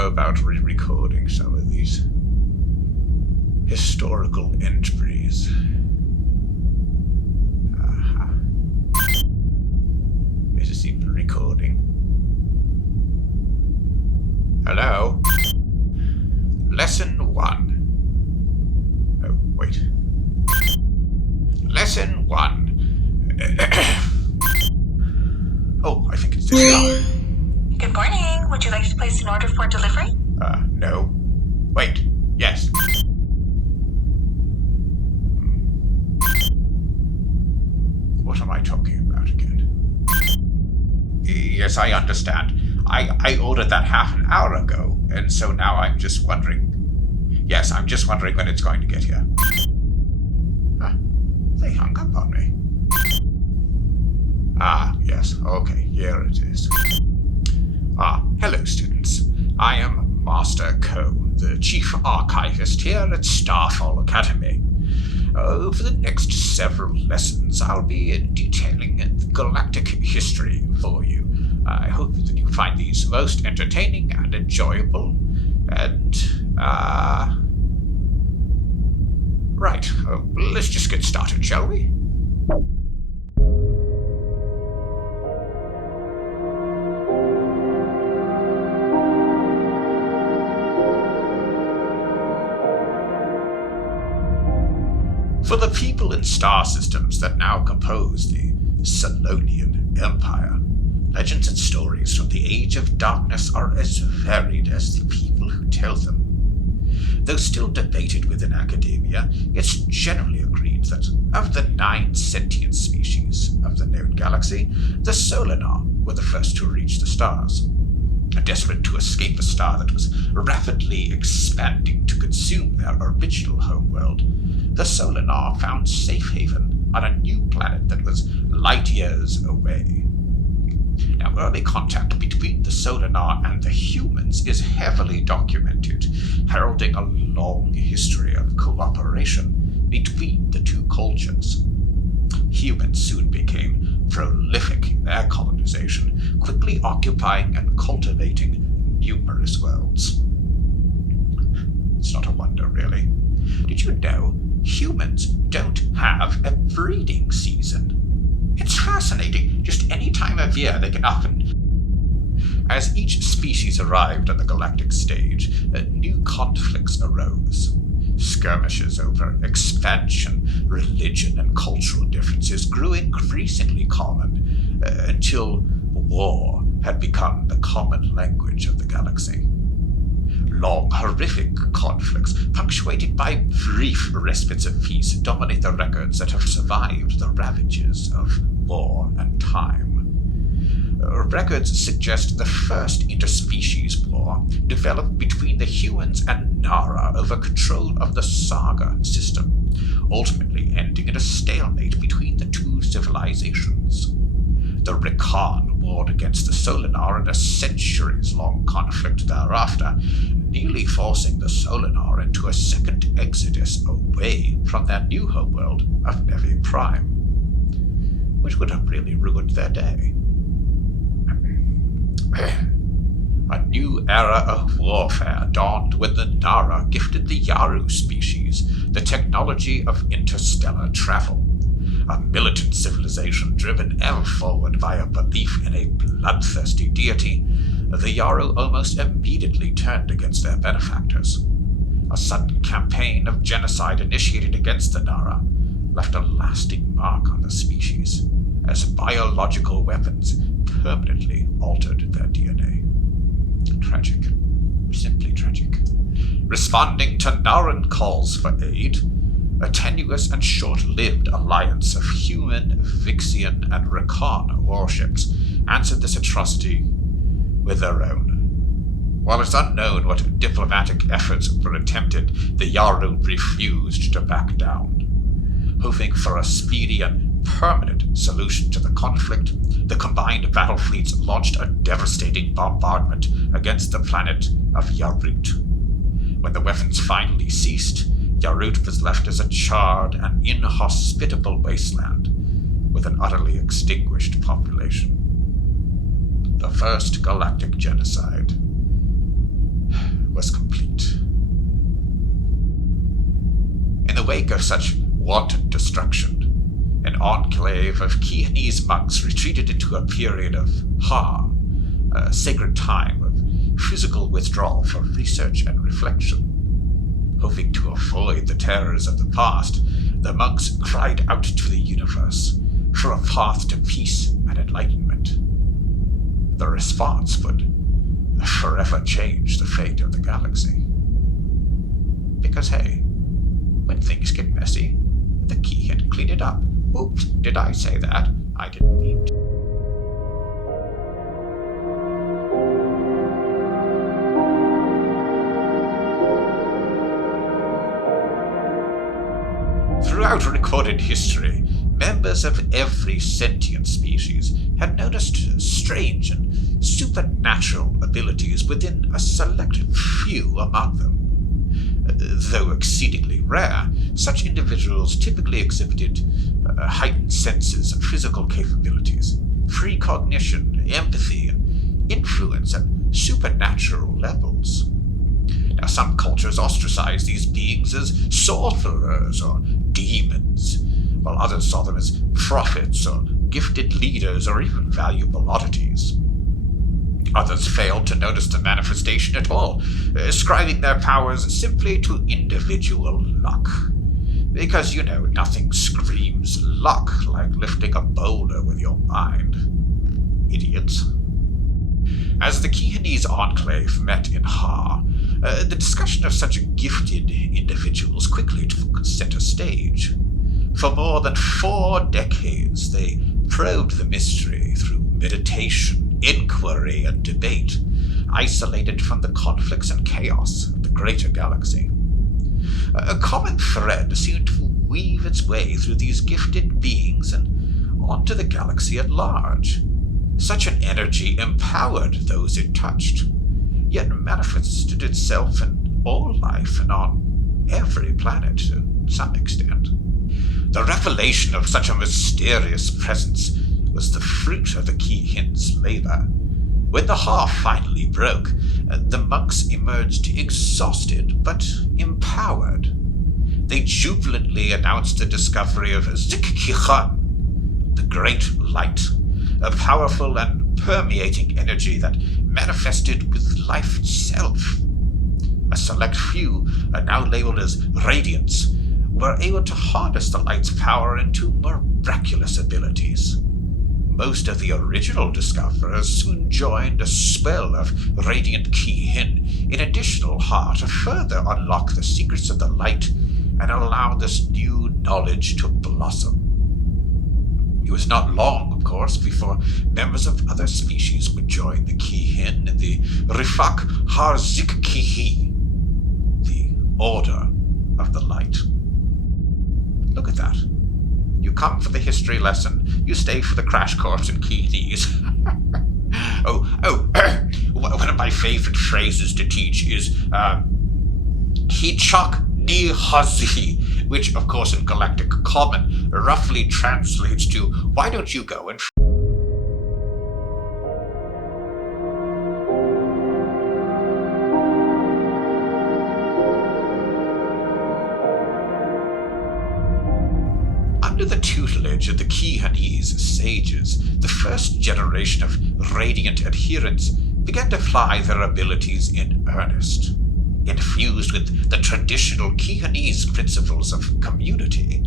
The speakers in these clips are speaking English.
go about recording some of these historical entries? Is this even recording? Hello? Lesson 1. Oh, wait. Lesson 1. Oh, I think it's this. Good morning. Would you like to place an order for delivery? No. Wait. Yes. What am I talking about again? Yes, I understand. I ordered that half an hour ago, and so now I'm just wondering... Yes, I'm just wondering when it's going to get here. They hung up on me. Ah, yes, okay, here it is. Hello, students. I am Master KHO, the Chief Archivist here at Starfall Academy. For the next several lessons, I'll be detailing galactic history for you. I hope that you find these most entertaining and enjoyable. And, right, let's just get started, shall we? For the people in star systems that now compose the Solonian Empire, legends and stories from the Age of Darkness are as varied as the people who tell them. Though still debated within academia, it's generally agreed that of the 9 sentient species of the known galaxy, the Solinar were the first to reach the stars. Desperate to escape a star that was rapidly expanding to consume their original homeworld, the Solinar found safe haven on a new planet that was light years away. Now, early contact between the Solinar and the humans is heavily documented, heralding a long history of cooperation between the two cultures. Humans soon became prolific in their colonization, quickly occupying and cultivating numerous worlds. It's not a wonder, really. Did you know humans don't have a breeding season? It's fascinating. Just any time of year they can up and... As each species arrived on the galactic stage, new conflicts arose. Skirmishes over expansion, religion, and cultural differences grew increasingly common, until war had become the common language of the galaxy. Long, horrific conflicts, punctuated by brief respites of peace, dominate the records that have survived the ravages of war and time. Records suggest the first interspecies war developed between the humans and Nara over control of the Saga system, ultimately ending in a stalemate between the two civilizations. The Rikan warred against the Solinar in a centuries-long conflict thereafter, nearly forcing the Solinar into a second exodus away from their new homeworld of Nevi Prime, which would have really ruined their day. A new era of warfare dawned when the Nara gifted the Yaru species the technology of interstellar travel. A militant civilization driven ever forward by a belief in a bloodthirsty deity, the Yaru almost immediately turned against their benefactors. A sudden campaign of genocide initiated against the Nara left a lasting mark on the species, as biological weapons permanently altered their DNA. Tragic. Simply tragic. Responding to Naran calls for aid, a tenuous and short-lived alliance of human, Vixian, and Rakan warships answered this atrocity with their own. While it's unknown what diplomatic efforts were attempted, the Yaru refused to back down. Hoping for a speedy and permanent solution to the conflict, the combined battle fleets launched a devastating bombardment against the planet of Yarut. When the weapons finally ceased, Yarut was left as a charred and inhospitable wasteland, with an utterly extinguished population. The first galactic genocide. wake of such wanton destruction, an enclave of Khi'Hinnese monks retreated into a period of a sacred time of physical withdrawal for research and reflection. Hoping to avoid the terrors of the past, the monks cried out to the universe for a path to peace and enlightenment. The response would forever change the fate of the galaxy. Because hey, when things get messy, the Khi'Hinn clean it up. Oops, did I say that? I didn't mean to. Throughout recorded history, members of every sentient species had noticed strange and supernatural abilities within a select few among them. Though exceedingly rare, such individuals typically exhibited heightened senses and physical capabilities, precognition, empathy, and influence at supernatural levels. Now, some cultures ostracize these beings as sorcerers or demons, while others saw them as prophets or gifted leaders or even valuable oddities. Others failed to notice the manifestation at all, ascribing their powers simply to individual luck. Because, nothing screams luck like lifting a boulder with your mind. Idiots. As the Khi'Hinnese enclave met in the discussion of such gifted individuals quickly took center stage. For more than 4 decades, they probed the mystery through meditation, inquiry, and debate, isolated from the conflicts and chaos of the greater galaxy. A common thread seemed to weave its way through these gifted beings and onto the galaxy at large. Such an energy empowered those it touched, yet manifested itself in all life and on every planet to some extent. The revelation of such a mysterious presence was the fruit of the Khi'Hinn's labor. When the finally broke, the monks emerged exhausted but empowered. They jubilantly announced the discovery of Khi'Hinn, the Great Light, a powerful and permeating energy that manifested with life itself. A select few, now labeled as Radiants, were able to harness the light's power into miraculous abilities. Most of the original discoverers soon joined a swell of radiant Khi'Hinn in additional to further unlock the secrets of the light and allow this new knowledge to blossom. It was not long, of course, before members of other species would join the Khi'Hinn in the Rifak Har-Zik-Khihi, the Order of the Light. Look at that. You come for the history lesson, you stay for the crash course in Khi'Hinnese. One of my favorite phrases to teach is Hichak ni Hazi, which, of course, in Galactic Common roughly translates to, why don't you go and Under the tutelage of the Khi'Hinnese sages, the first generation of radiant adherents began to apply their abilities in earnest. Infused with the traditional Khi'Hinnese principles of community,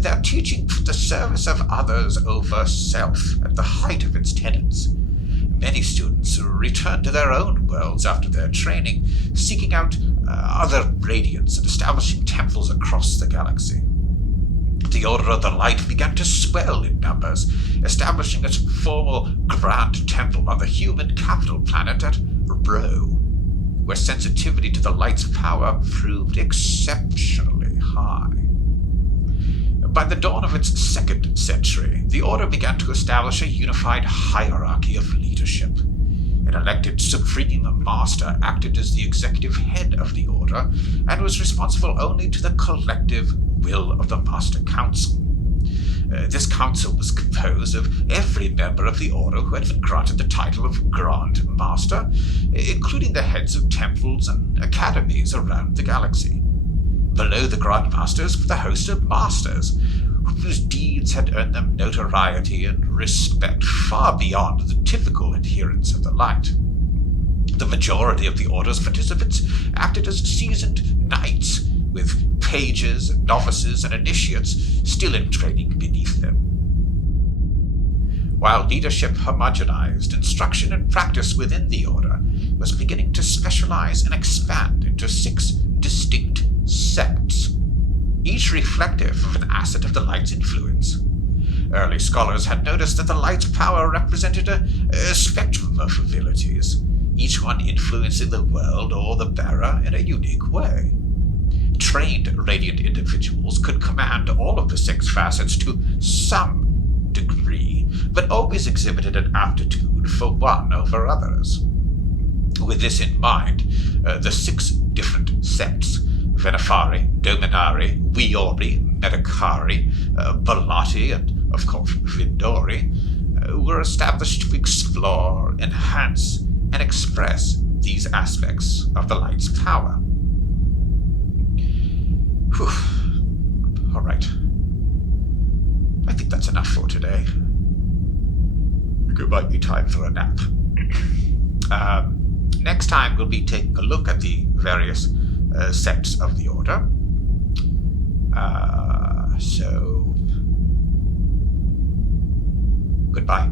their teaching put the service of others over self at the height of its tenets. Many students returned to their own worlds after their training, seeking out other radiants and establishing temples across the galaxy. The Order of the Light began to swell in numbers, establishing its formal grand temple on the human capital planet at Ro, where sensitivity to the light's power proved exceptionally high. By the dawn of its 2nd century, the Order began to establish a unified hierarchy of leadership. An elected Supreme Master acted as the executive head of the Order and was responsible only to the collective will of the Master Council. This council was composed of every member of the Order who had been granted the title of Grand Master, including the heads of temples and academies around the galaxy. Below the Grandmasters were the host of Masters, whose deeds had earned them notoriety and respect far beyond the typical adherents of the light. The majority of the Order's participants acted as seasoned knights, with pages, novices, and initiates still in training beneath them. While leadership homogenized, instruction and practice within the Order was beginning to specialize and expand into 6 distinct sects, each reflective of an asset of the Light's influence. Early scholars had noticed that the Light's power represented a spectrum of abilities, each one influencing the world or the bearer in a unique way. Trained Radiant individuals could command all of the 6 facets to some degree, but always exhibited an aptitude for one over others. With this in mind, the 6 different sects, Venefari, Dominari, Viori, Medicari, Balati, and, of course, Vindori, were established to explore, enhance, and express these aspects of the Light's power. Whew. All right. I think that's enough for today. It might be time for a nap. Next time we'll be taking a look at the various sects of the Order. So, goodbye.